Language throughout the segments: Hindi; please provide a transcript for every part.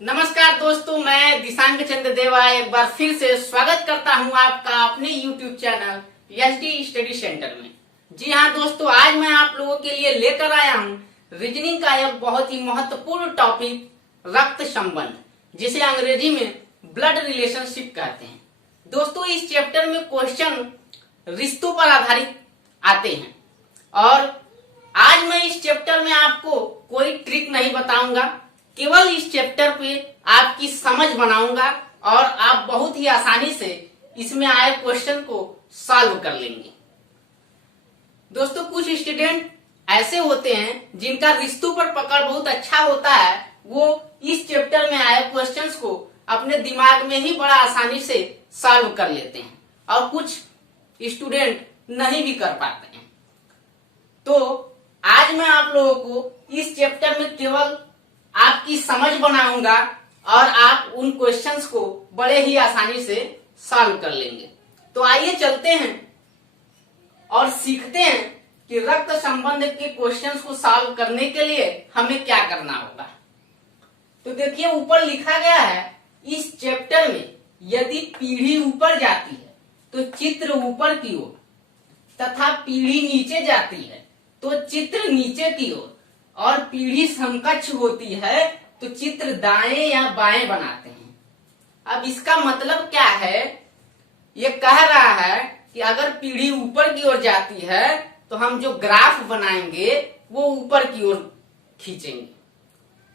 नमस्कार दोस्तों, मैं दिशांक चंद्र देवा एक बार फिर से स्वागत करता हूं आपका अपने YouTube channel SD study centre में। जी हाँ दोस्तों, आज मैं आप लोगों के लिए लेकर आया हूं रीजनिंग का एक बहुत ही महत्वपूर्ण टॉपिक रक्त संबंध, जिसे अंग्रेजी में ब्लड रिलेशनशिप कहते हैं। दोस्तों, इस चैप्टर में क्वेश्चन रिश्तों पर आधारित आते हैं और आज मैं इस चैप्टर में आपको कोई ट्रिक नहीं बताऊंगा, केवल इस चैप्टर पे आपकी समझ बनाऊंगा और आप बहुत ही आसानी से इसमें आए क्वेश्चन को सॉल्व कर लेंगे। दोस्तों, कुछ स्टूडेंट ऐसे होते हैं जिनका रिश्तों पर पकड़ बहुत अच्छा होता है, वो इस चैप्टर में आए क्वेश्चंस को अपने दिमाग में ही बड़ा आसानी से सॉल्व कर लेते हैं और कुछ स्टूडेंट नहीं भी कर पाते हैं। तो आज मैं आप लोगों को इस चैप्टर में केवल आपकी समझ बनाऊंगा और आप उन क्वेश्चंस को बड़े ही आसानी से सॉल्व कर लेंगे। तो आइए चलते हैं और सीखते हैं कि रक्त संबंध के क्वेश्चंस को सॉल्व करने के लिए हमें क्या करना होगा। तो देखिए, ऊपर लिखा गया है, इस चैप्टर में यदि पीढ़ी ऊपर जाती है तो चित्र ऊपर की ओर तथा पीढ़ी नीचे जाती है तो चित्र नीचे की ओर और पीढ़ी समकक्ष होती है तो चित्र दाएं या बाएं बनाते हैं। अब इसका मतलब क्या है? ये कह रहा है कि अगर पीढ़ी ऊपर की ओर जाती है तो हम जो ग्राफ बनाएंगे वो ऊपर की ओर खींचेंगे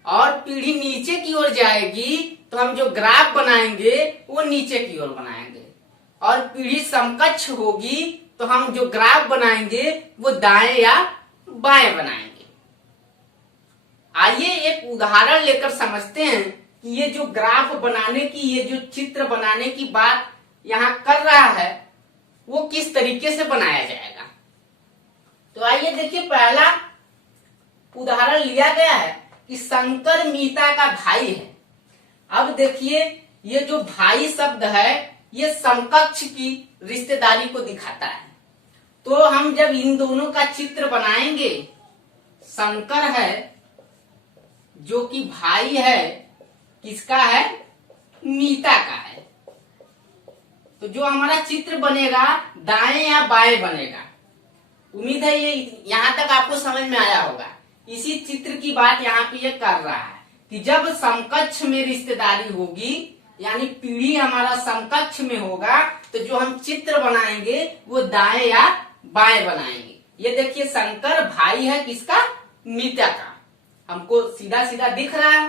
और पीढ़ी नीचे की ओर जाएगी तो हम जो ग्राफ बनाएंगे वो नीचे की ओर बनाएंगे और पीढ़ी समकक्ष होगी तो हम जो ग्राफ बनाएंगे वो दाएं या बाएं बनाएंगे। आइए एक उदाहरण लेकर समझते हैं कि ये जो ग्राफ बनाने की, ये जो चित्र बनाने की बात यहाँ कर रहा है वो किस तरीके से बनाया जाएगा। तो आइए देखिए, पहला उदाहरण लिया गया है कि शंकर मीता का भाई है। अब देखिए, ये जो भाई शब्द है ये समकक्ष की रिश्तेदारी को दिखाता है। तो हम जब इन दोनों का चित्र बनाएंगे, शंकर है जो कि भाई है किसका है? मीता का है। तो जो हमारा चित्र बनेगा दाएं या बाएं बनेगा। उम्मीद है ये यहां तक आपको समझ में आया होगा। इसी चित्र की बात यहाँ पे ये कर रहा है कि जब समकक्ष में रिश्तेदारी होगी, यानी पीढ़ी हमारा समकक्ष में होगा, तो जो हम चित्र बनाएंगे वो दाएं या बाएं बनाएंगे। ये देखिए, शंकर भाई है किसका? मीता का। हमको सीधा सीधा दिख रहा है।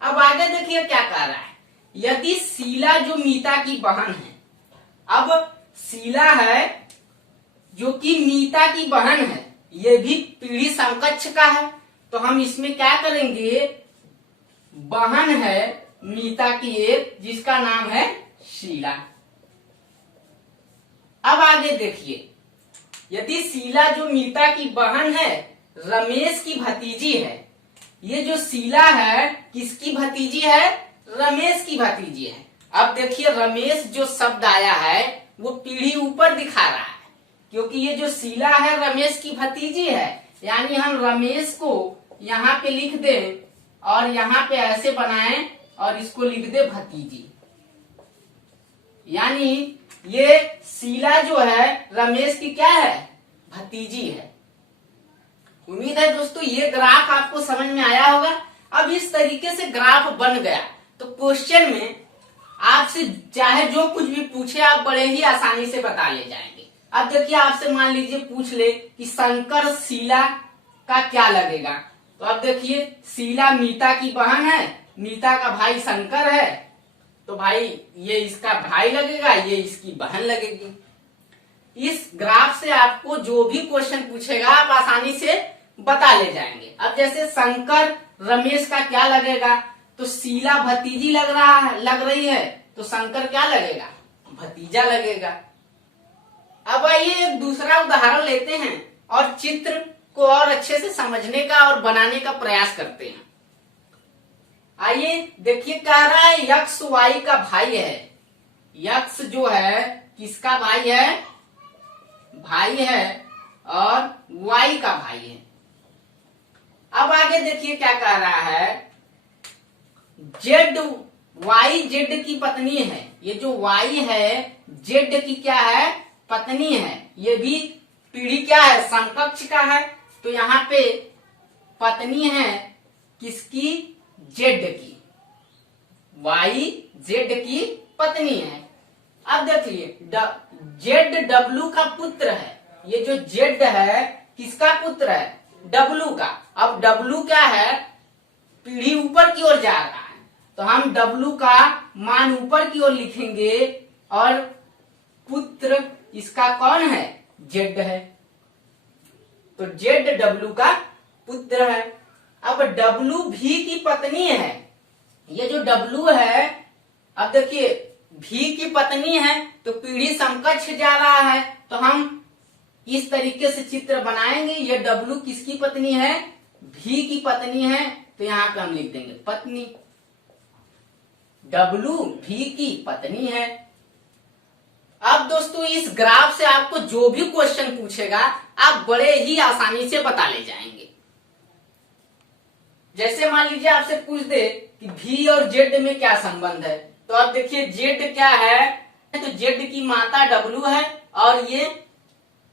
अब आगे देखिए क्या कह रहा है, यदि शीला जो मीता की बहन है, अब शीला है जो कि मीता की बहन है, ये भी पीढ़ी समकक्ष का है, तो हम इसमें क्या करेंगे? बहन है मीता की एक, जिसका नाम है शीला। अब आगे देखिए, यदि शीला जो मीता की बहन है रमेश की भतीजी है, ये जो शीला है किसकी भतीजी है? रमेश की भतीजी है। अब देखिए, रमेश जो शब्द आया है वो पीढ़ी ऊपर दिखा रहा है, क्योंकि ये जो शीला है रमेश की भतीजी है, यानी हम रमेश को यहाँ पे लिख दें और यहाँ पे ऐसे बनाएं और इसको लिख दे भतीजी, यानी ये शीला जो है रमेश की क्या है? भतीजी है। उम्मीद है दोस्तों ये ग्राफ आपको समझ में आया होगा। अब इस तरीके से ग्राफ बन गया तो क्वेश्चन में आपसे चाहे जो कुछ भी पूछे आप बड़े ही आसानी से बता ले जाएंगे। अब देखिए, आपसे मान लीजिए पूछ ले कि शंकर शीला का क्या लगेगा, तो अब देखिए, शीला मीता की बहन है, मीता का भाई शंकर है, तो भाई ये इसका भाई लगेगा, ये इसकी बहन लगेगी। इस ग्राफ से आपको जो भी क्वेश्चन पूछेगा आप आसानी से बता ले जाएंगे। अब जैसे शंकर रमेश का क्या लगेगा, तो शीला भतीजी लग रही है, तो शंकर क्या लगेगा? भतीजा लगेगा। अब आइए एक दूसरा उदाहरण लेते हैं और चित्र को और अच्छे से समझने का और बनाने का प्रयास करते हैं। आइए देखिए, कह रहा है यक्ष वाई का भाई है। यक्ष जो है किसका भाई है? भाई है और वाई का भाई है। अब आगे देखिए क्या कह रहा है, जेड वाई जेड की पत्नी है। ये जो वाई है जेड की क्या है, पत्नी है। ये भी पीढ़ी क्या है, समकक्ष का है। तो यहाँ पे पत्नी है किसकी, जेड की, वाई जेड की पत्नी है। अब देखिए जेड डब्लू का पुत्र है। ये जो जेड है किसका पुत्र है, डब्लू का। अब डब्लू क्या है, पीढ़ी ऊपर की ओर जा रहा है, तो हम डब्लू का मान ऊपर की ओर लिखेंगे और पुत्र इसका कौन है, जेड है। तो जेड डब्लू का पुत्र है। अब डब्लू भी की पत्नी है। ये जो डब्लू है, अब देखिए भी की पत्नी है तो पीढ़ी समकक्ष जा रहा है, तो हम इस तरीके से चित्र बनाएंगे। ये डब्लू किसकी पत्नी है, भी की पत्नी है, तो यहाँ पे हम लिख देंगे पत्नी। डब्लू भी की पत्नी है। अब दोस्तों इस ग्राफ से आपको जो भी क्वेश्चन पूछेगा आप बड़े ही आसानी से बता ले जाएंगे। जैसे मान लीजिए आपसे पूछ दे कि भी और जेड में क्या संबंध है, तो अब देखिए जेड क्या है, तो जेड की माता डब्लू है और ये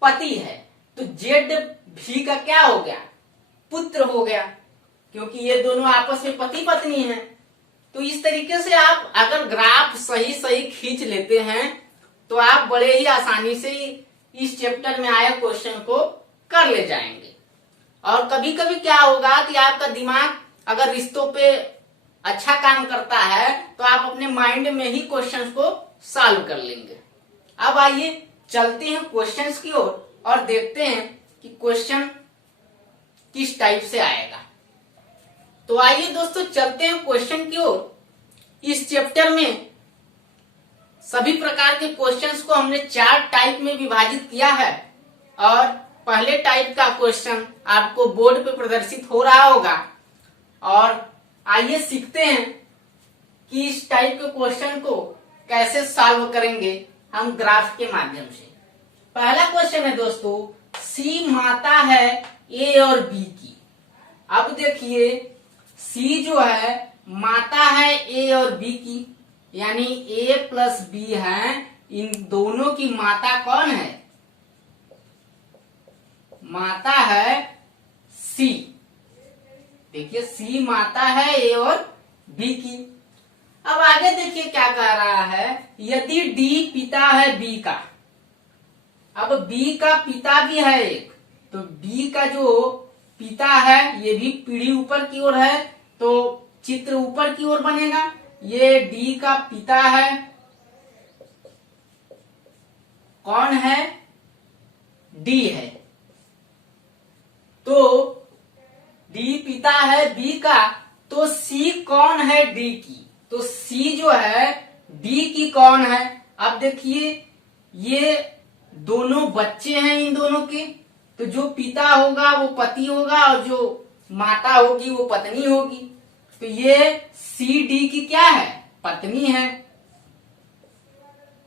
पति है, तो जेड भी का क्या हो गया, पुत्र हो गया, क्योंकि ये दोनों आपस में पति पत्नी हैं। तो इस तरीके से आप अगर ग्राफ सही सही खींच लेते हैं तो आप बड़े ही आसानी से इस चैप्टर में आए क्वेश्चन को कर ले जाएंगे। और कभी कभी क्या होगा कि आपका दिमाग अगर रिश्तों पे अच्छा काम करता है तो आप अपने माइंड में ही क्वेश्चंस को सॉल्व कर लेंगे। अब आइए चलते हैं क्वेश्चंस की ओर और देखते हैं कि क्वेश्चन किस टाइप से आएगा। तो आइए दोस्तों चलते हैं क्वेश्चन की ओर। इस चैप्टर में सभी प्रकार के क्वेश्चंस को हमने 4 टाइप में विभाजित किया है और पहले टाइप का क्वेश्चन आपको बोर्ड पे प्रदर्शित हो रहा होगा। और आइए सीखते हैं कि इस टाइप के क्वेश्चन को कैसे सॉल्व करेंगे हम ग्राफ के माध्यम से। पहला क्वेश्चन है दोस्तों, सी माता है ए और बी की। अब देखिए सी जो है माता है ए और बी की, यानी ए प्लस बी है, इन दोनों की माता कौन है, माता है सी। देखिए सी माता है ए और बी की। अब आगे देखिए क्या कह रहा है, यदि डी पिता है बी का। अब बी का पिता भी है एक, तो बी का जो पिता है ये भी पीढ़ी ऊपर की ओर है, तो चित्र ऊपर की ओर बनेगा। ये डी का पिता है, कौन है, डी है। तो डी पिता है बी का, तो सी कौन है, डी की। तो सी जो है डी की कौन है। अब देखिए ये दोनों बच्चे हैं इन दोनों के, तो जो पिता होगा वो पति होगा और जो माता होगी वो पत्नी होगी। तो ये सी डी की क्या है, पत्नी है।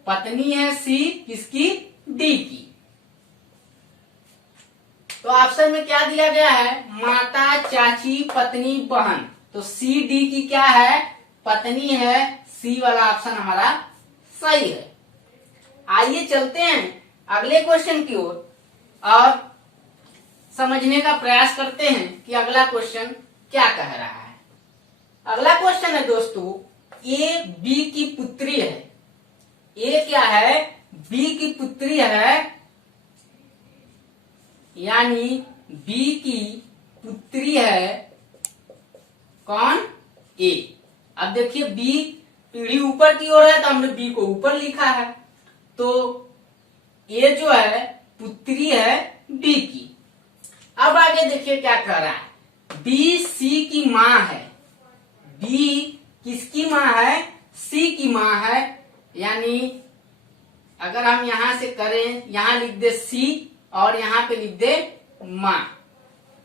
पत्नी है सी किसकी, डी की। तो ऑप्शन में क्या दिया गया है, माता, चाची, पत्नी, बहन। तो सी डी की क्या है, पत्नी है। सी वाला ऑप्शन हमारा सही है। आइए चलते हैं अगले क्वेश्चन की ओर और समझने का प्रयास करते हैं कि अगला क्वेश्चन क्या कह रहा है। अगला क्वेश्चन है दोस्तों, ए बी की पुत्री है। ए क्या है, बी की पुत्री है, यानी बी की पुत्री है कौन, ए। अब देखिए बी पीढ़ी ऊपर की ओर है तो हमने बी को ऊपर लिखा है, तो ए जो है पुत्री है बी की। अब आगे देखिए क्या कह रहा है, बी सी की माँ है। बी किसकी माँ है, सी की माँ है, यानी अगर हम यहां से करें, यहां लिख दे सी और यहां पे लिख दे माँ,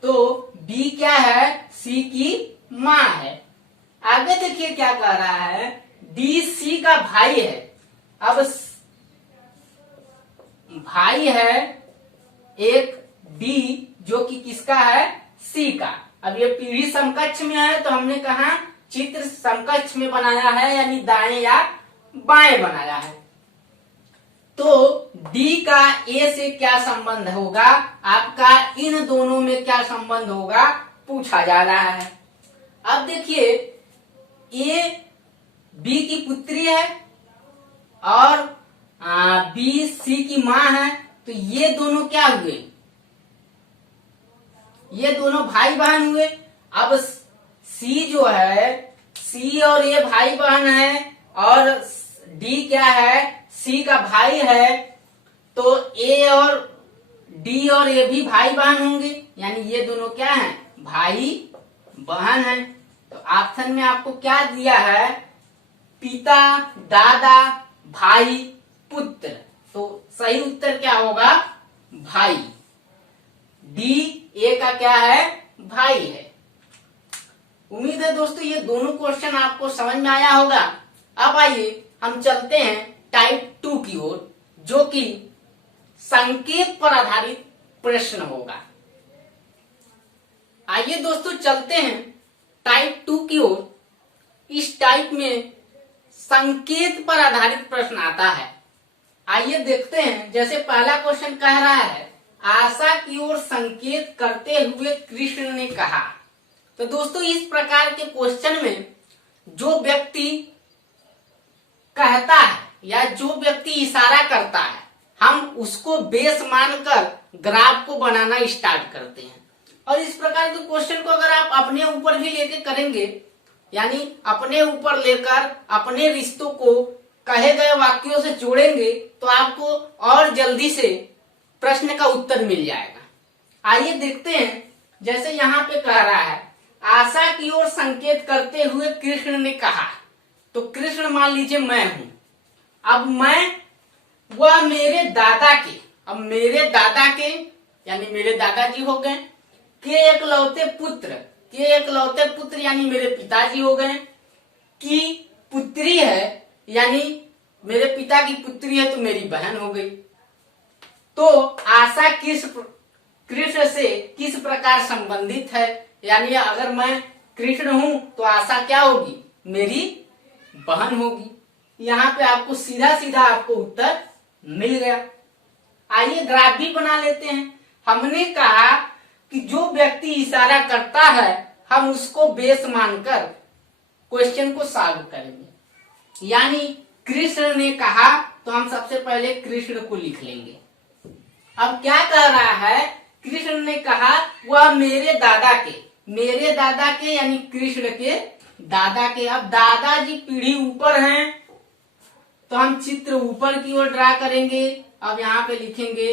तो बी क्या है, सी की माँ है। आगे देखिए क्या कह रहा है, डी सी का भाई है। अब भाई है एक डी जो कि किसका है, सी का। अब ये पीढ़ी समकक्ष में है तो हमने कहा चित्र समकक्ष में बनाया है, यानी दाएं या बाएं बनाया है। तो डी का ए से क्या संबंध होगा, आपका इन दोनों में क्या संबंध होगा पूछा जा रहा है। अब देखिए, ए बी की पुत्री है और बी सी की मां है, तो ये दोनों क्या हुए, ये दोनों भाई बहन हुए। अब सी जो है, सी और ये भाई बहन है और डी क्या है, सी का भाई है, तो ए और डी और ए भी भाई बहन होंगे, यानी ये दोनों क्या हैं, भाई बहन हैं। तो ऑप्शन में आपको क्या दिया है, पिता, दादा, भाई, पुत्र। तो सही उत्तर क्या होगा, भाई। डी ए का क्या है, भाई है। उम्मीद है दोस्तों ये दोनों क्वेश्चन आपको समझ में आया होगा। अब आइए हम चलते हैं टाइप 2 की ओर, जो कि संकेत पर आधारित प्रश्न होगा। आइए दोस्तों चलते हैं टाइप 2 की ओर। इस टाइप में संकेत पर आधारित प्रश्न आता है। आइए देखते हैं, जैसे पहला क्वेश्चन कह रहा है, आशा की ओर संकेत करते हुए कृष्ण ने कहा। तो दोस्तों इस प्रकार के क्वेश्चन में जो व्यक्ति कहता है या जो व्यक्ति इशारा करता है, हम उसको बेस मानकर ग्राफ को बनाना स्टार्ट करते हैं। और इस प्रकार के क्वेश्चन को अगर आप अपने ऊपर भी लेके करेंगे, यानी अपने ऊपर लेकर अपने रिश्तों को कहे गए वाक्यों से जोड़ेंगे, तो आपको और जल्दी से प्रश्न का उत्तर मिल जाएगा। आइए देखते हैं, जैसे यहाँ पे कह रहा है, आशा की ओर संकेत करते हुए कृष्ण ने कहा। तो कृष्ण मान लीजिए मैं हूं। अब मैं वह मेरे दादा के, अब मेरे दादा के यानी मेरे दादाजी हो गए, के एकलौते पुत्र, के एकलौते पुत्र यानी मेरे पिताजी हो गए, की पुत्री है यानी मेरे पिता की पुत्री है, तो मेरी बहन हो गई। तो आशा कृष्ण से किस प्रकार संबंधित है, यानी अगर मैं कृष्ण हूं तो आशा क्या होगी, मेरी बहन होगी। यहाँ पे आपको सीधा सीधा आपको उत्तर मिल गया। आइए ग्राफ भी बना लेते हैं। हमने कहा कि जो व्यक्ति इशारा करता है, हम उसको बेस मानकर क्वेश्चन को सॉल्व करेंगे। यानी कृष्ण ने कहा, तो हम सबसे पहले कृष्ण को लिख लेंगे। अब क्या कह रहा है, कृष्ण ने कहा वह मेरे दादा के यानी कृष्ण के दादा के। अब दादाजी पीढ़ी ऊपर हैं, तो हम चित्र ऊपर की ओर ड्रा करेंगे। अब यहाँ पे लिखेंगे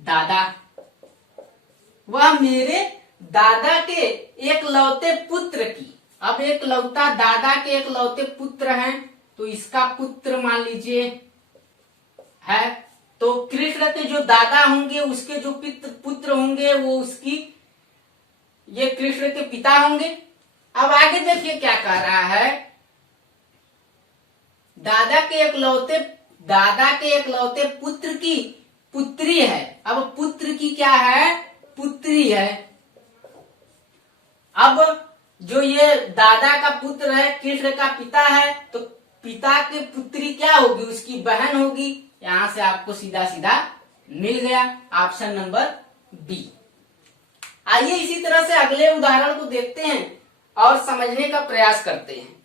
दादा। वह मेरे दादा के एकलौते पुत्र की। अब एकलौता दादा के एकलौते पुत्र हैं, तो इसका पुत्र मान लीजिए है। तो कृष्ण के जो दादा होंगे, उसके जो पुत्र होंगे, वो उसकी, ये कृष्ण के पिता होंगे। अब आगे देखिए क्या कह रहा है, दादा के एकलौते पुत्र की पुत्री है। अब पुत्र की क्या है, पुत्री है। अब जो ये दादा का पुत्र है, कृष्ण का पिता है, तो पिता की पुत्री क्या होगी, उसकी बहन होगी। यहां से आपको सीधा सीधा मिल गया ऑप्शन नंबर बी। आइए इसी तरह से अगले उदाहरण को देखते हैं और समझने का प्रयास करते हैं।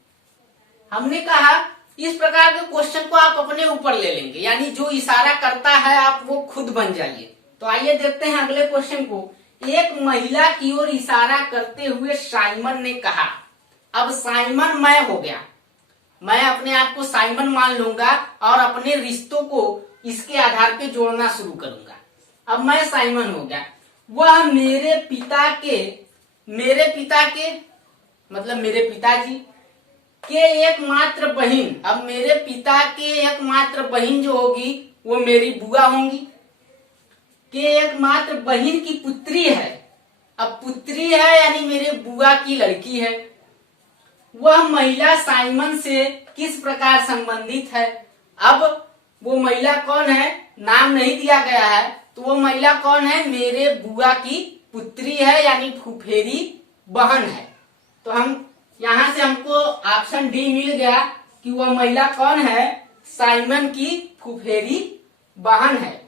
हमने कहा इस प्रकार के क्वेश्चन को आप अपने ऊपर ले लेंगे, यानी जो इशारा करता है आप वो खुद बन जाइए। तो आइए देखते हैं अगले क्वेश्चन को। एक महिला की ओर इशारा करते हुए साइमन ने कहा। अब साइमन मैं हो गया, मैं अपने आप को साइमन मान लूंगा और अपने रिश्तों को इसके आधार पे जोड़ना शुरू करूंगा। अब मैं साइमन हो गया। वह मेरे पिता के मतलब मेरे पिताजी के एकमात्र बहन। अब मेरे पिता के एकमात्र बहन जो होगी वो मेरी बुआ होंगी। के एकमात्र बहन की पुत्री है। अब पुत्री है यानी मेरे बुआ की लड़की है। वह महिला साइमन से किस प्रकार संबंधित है। अब वो महिला कौन है, नाम नहीं दिया गया है, तो वो महिला कौन है, मेरे बुआ की पुत्री है यानी फुफेरी बहन है। तो हम यहाँ से हमको ऑप्शन डी मिल गया कि वह महिला कौन है, साइमन की फुफेरी बहन है।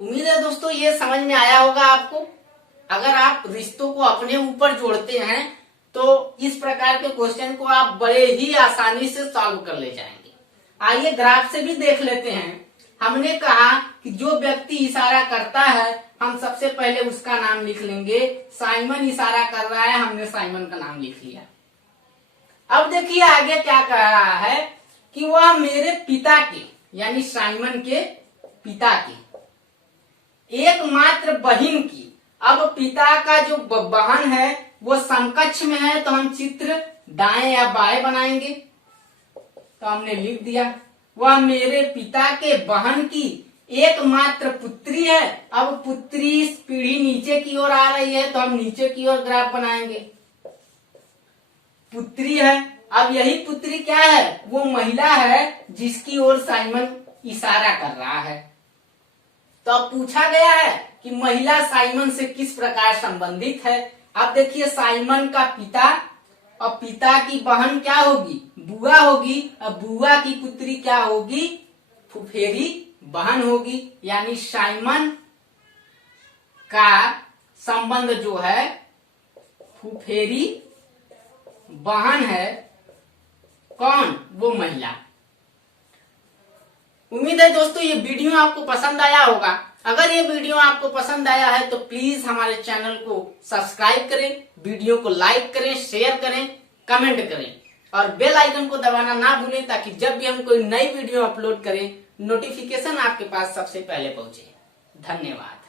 उम्मीद है दोस्तों ये समझ में आया होगा आपको। अगर आप रिश्तों को अपने ऊपर जोड़ते हैं तो इस प्रकार के क्वेश्चन को आप बड़े ही आसानी से सॉल्व कर ले जाएंगे। आइए ग्राफ से भी देख लेते हैं। हमने कहा कि जो व्यक्ति इशारा करता है हम सबसे पहले उसका नाम लिख लेंगे। साइमन इशारा कर रहा है, हमने साइमन का नाम लिख लिया। अब देखिए आगे क्या कह रहा है कि वह मेरे पिता के यानी साइमन के पिता की एकमात्र बहन की। अब पिता का जो बहन है वो समकक्ष में है तो हम चित्र दाएं या बाएं बनाएंगे। तो हमने लिख दिया वह मेरे पिता के बहन की एकमात्र पुत्री है। अब पुत्री पीढ़ी नीचे की ओर आ रही है तो हम नीचे की ओर ग्राफ बनाएंगे। पुत्री है, अब यही पुत्री क्या है, वो महिला है जिसकी ओर साइमन इशारा कर रहा है। तो अब पूछा गया है कि महिला साइमन से किस प्रकार संबंधित है। अब देखिए साइमन का पिता और पिता की बहन क्या होगी, बुआ होगी। अब बुआ की पुत्री क्या होगी, फुफेरी बहन होगी। यानी साइमन का संबंध जो है फुफेरी बहन है। कौन, वो महिला। उम्मीद है दोस्तों ये वीडियो आपको पसंद आया होगा। अगर ये वीडियो आपको पसंद आया है तो प्लीज हमारे चैनल को सब्सक्राइब करें, वीडियो को लाइक करें, शेयर करें, कमेंट करें और बेल आइकन को दबाना ना भूलें ताकि जब भी हम कोई नई वीडियो अपलोड करें नोटिफिकेशन आपके पास सबसे पहले पहुंचे। धन्यवाद।